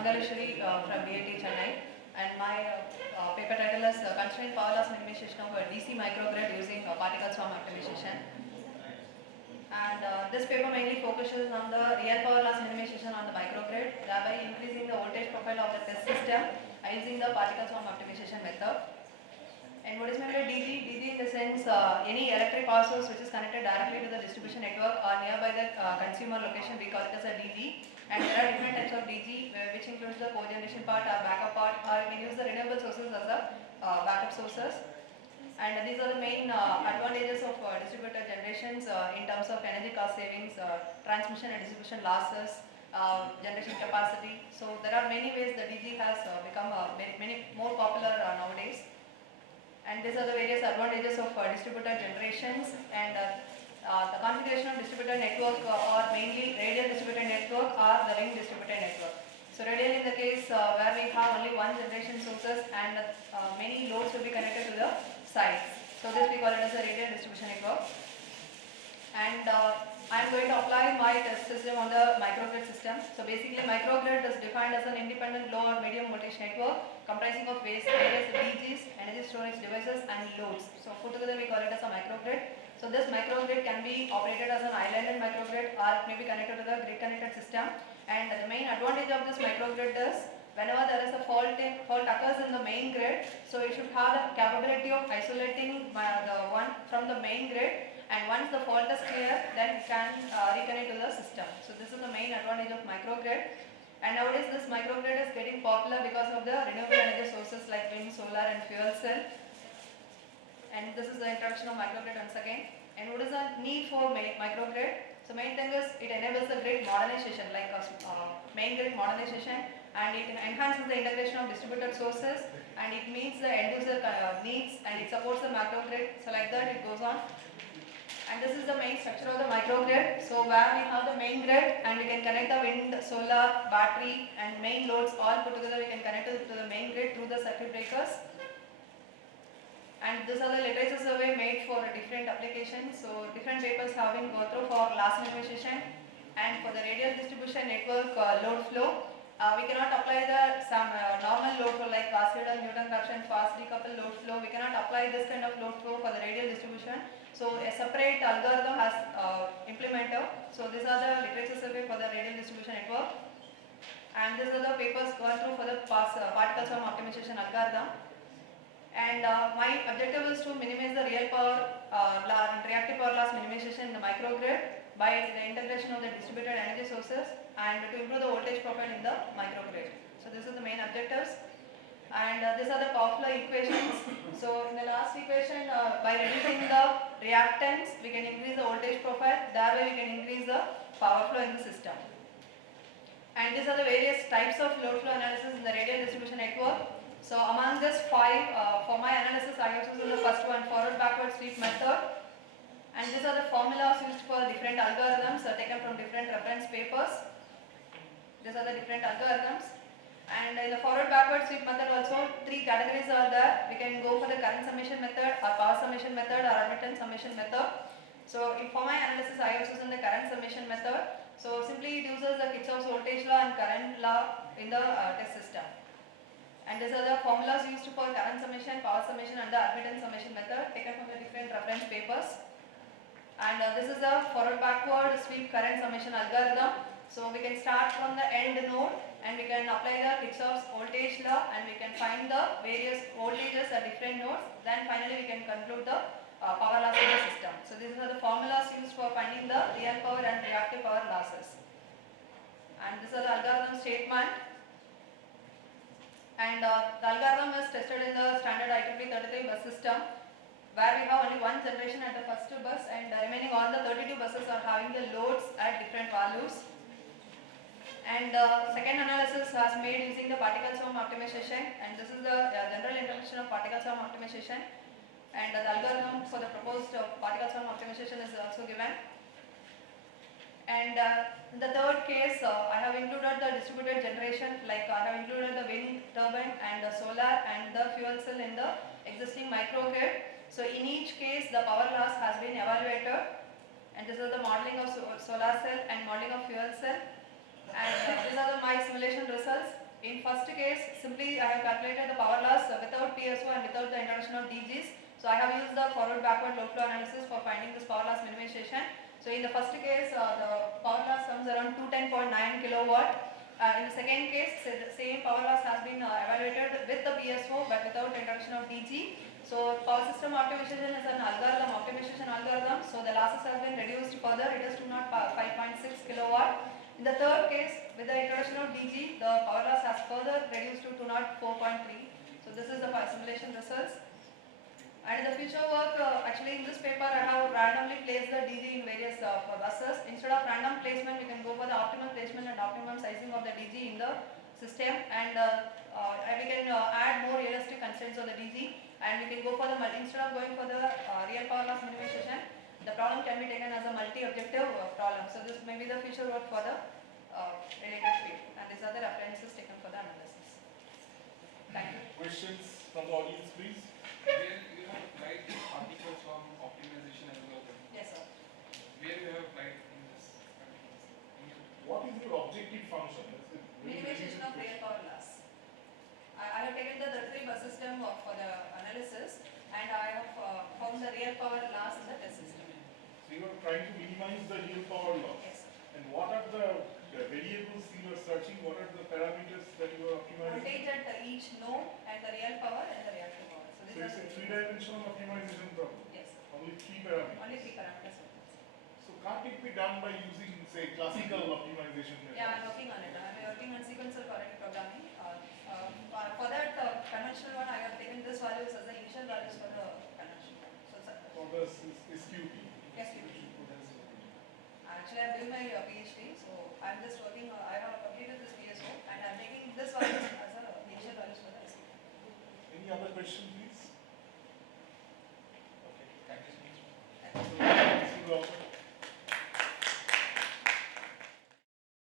Mangaleshwari from BIT Chennai, and my paper title is Constraint Power Loss Minimization of a DC Microgrid using Particle Swarm Optimization. And this paper mainly focuses on the real power loss minimization on the microgrid, thereby increasing the voltage profile of the test system using the particle swarm optimization method. And what is meant by DG? DG in the sense any electric power source which is connected directly to the distribution network or nearby the consumer location, we call it as a DG. And there are different types of DG which includes the cogeneration part or backup part, or we can use the renewable sources as a backup sources. And these are the main advantages of distributed generations in terms of energy cost savings, transmission and distribution losses, generation capacity. So there are many ways the DG has become many more popular nowadays. And these are the various advantages of distributed generations. And the configuration of distributed network or mainly radial distributed network or the ring distributed network. So radial in the case where we have only one generation sources and many loads will be connected to the sides. So this we call it as a radial distribution network. And I am going to apply my test system on the microgrid system. So basically microgrid is defined as an independent low or medium voltage network comprising of various DGs, energy storage devices and loads. So put together we call it as a microgrid. So this microgrid can be operated as an islanded microgrid or it may be connected to the grid connected system. And the main advantage of this microgrid is whenever there is a fault occurs in the main grid, so you should have the capability of isolating the one from the main grid, and once the fault is clear, then it can reconnect to the system. So this is the main advantage of microgrid. And nowadays this microgrid is getting popular because of the renewable energy sources like wind, solar and fuel cell. And this is the introduction of microgrid once again. And what is the need for microgrid? So main thing is it enables the grid modernization, like main grid modernization, and it enhances the integration of distributed sources, and it meets the end user needs, and it supports the macrogrid. So like that it goes on. And this is the main structure of the microgrid. So where we have the main grid and we can connect the wind, solar, battery and main loads all put together, we can connect it to the main grid through the circuit breakers. And these are the literature survey made for different applications. So different papers have been go through for loss minimization, and for the radial distribution network load flow. We cannot apply some normal load flow like Gauss-Seidel, Newton-Raphson, fast decoupled load flow. We cannot apply this kind of load flow for the radial distribution. So a separate algorithm has implemented. So these are the literature survey for the radial distribution network. And these are the papers gone through for the particle swarm optimization algorithm. And my objective is to minimize the real power and reactive power loss minimization in the microgrid by the integration of the distributed energy sources and to improve the voltage profile in the microgrid. So this is the main objectives. And these are the power flow equations. So in the last equation, by reducing the reactance, we can increase the voltage profile. That way we can increase the power flow in the system. And these are the various types of load flow analysis in the radial distribution network. So among this 5, for my analysis I have chosen the first one, forward backward sweep method. And these are the formulas used for different algorithms taken from different reference papers. These are the different algorithms. And in the forward backward sweep method also 3 categories are there. We can go for the current summation method or power summation method or admittance summation method. So for my analysis I have chosen the current summation method. So simply it uses the Kirchhoff's voltage law and current law in the test system. And these are the formulas used for current summation, power summation and the admittance summation method taken from the different reference papers. And this is the forward backward sweep current summation algorithm. So we can start from the end node and we can apply the Kirchhoff's voltage law and we can find the various voltages at different nodes. Then finally we can conclude the power loss in the system. So these are the formulas used for finding the real power and reactive power losses. And these are the algorithm statement. And the algorithm is tested in the standard IEEE 33 bus system, where we have only one generation at the first bus and the remaining all the 32 buses are having the loads at different values. And second analysis was made using the particle swarm optimization, and this is the general introduction of particle swarm optimization. And the algorithm for the proposed particle swarm optimization is also given. And in the third case, I have included the distributed generation, like I have included the wind turbine and the solar and the fuel cell in the existing microgrid. So in each case, the power loss has been evaluated, and this is the modeling of solar cell and modeling of fuel cell. And these are my simulation results. In first case, simply I have calculated the power loss without PSO and without the introduction of DGs. So I have used the forward backward load flow analysis for finding this power loss minimization. So in the first case, the power loss comes around 210.9 kilowatt. In the second case, the same power loss has been evaluated with the PSO but without introduction of DG. So power system optimization is an algorithm, optimization algorithm. So the losses have been reduced further. It is 205.6 kilowatt. In the third case, with the introduction of DG, the power loss has further reduced to 204.3. So this is the simulation results. And in the future work, actually in this paper I have randomly placed the DG in various buses. Instead of random placement, we can go for the optimal placement and optimum sizing of the DG in the system, and we can add more realistic constraints on the DG, and we can go for the instead of going for the real power loss minimization, the problem can be taken as a multi-objective problem. So this may be the future work for the related field, and these are the references taken for the analysis. Thank you. Questions from the audience, please? Where you have applied articles from optimization algorithm. Yes, sir. Where you have applied in this What is your objective function? That's a very Minimization of real question. power loss. I have taken the three bus system for the analysis, and I have found the real power loss in the test system. So you are trying to minimize the real power loss. Yes, sir. And what are the variables you are searching? What are the parameters that you are optimizing? Voltage at each node and the real power and the reactive power. So So these it's are a three-dimensional optimization problem. yes, sir. Only three parameters. Only three parameters. So can't it be done by using, say, classical optimization methods? Yeah, I'm working on it. I'm working on sequential correlative programming. For that conventional one, I have taken this values as the initial values for the conventional one. So, For the SQP. yes, you will. Actually, I'm doing my PhD, so I'm just working. I have completed this PSO, and I'm taking this values as a initial values for the SQP. Any other question, please?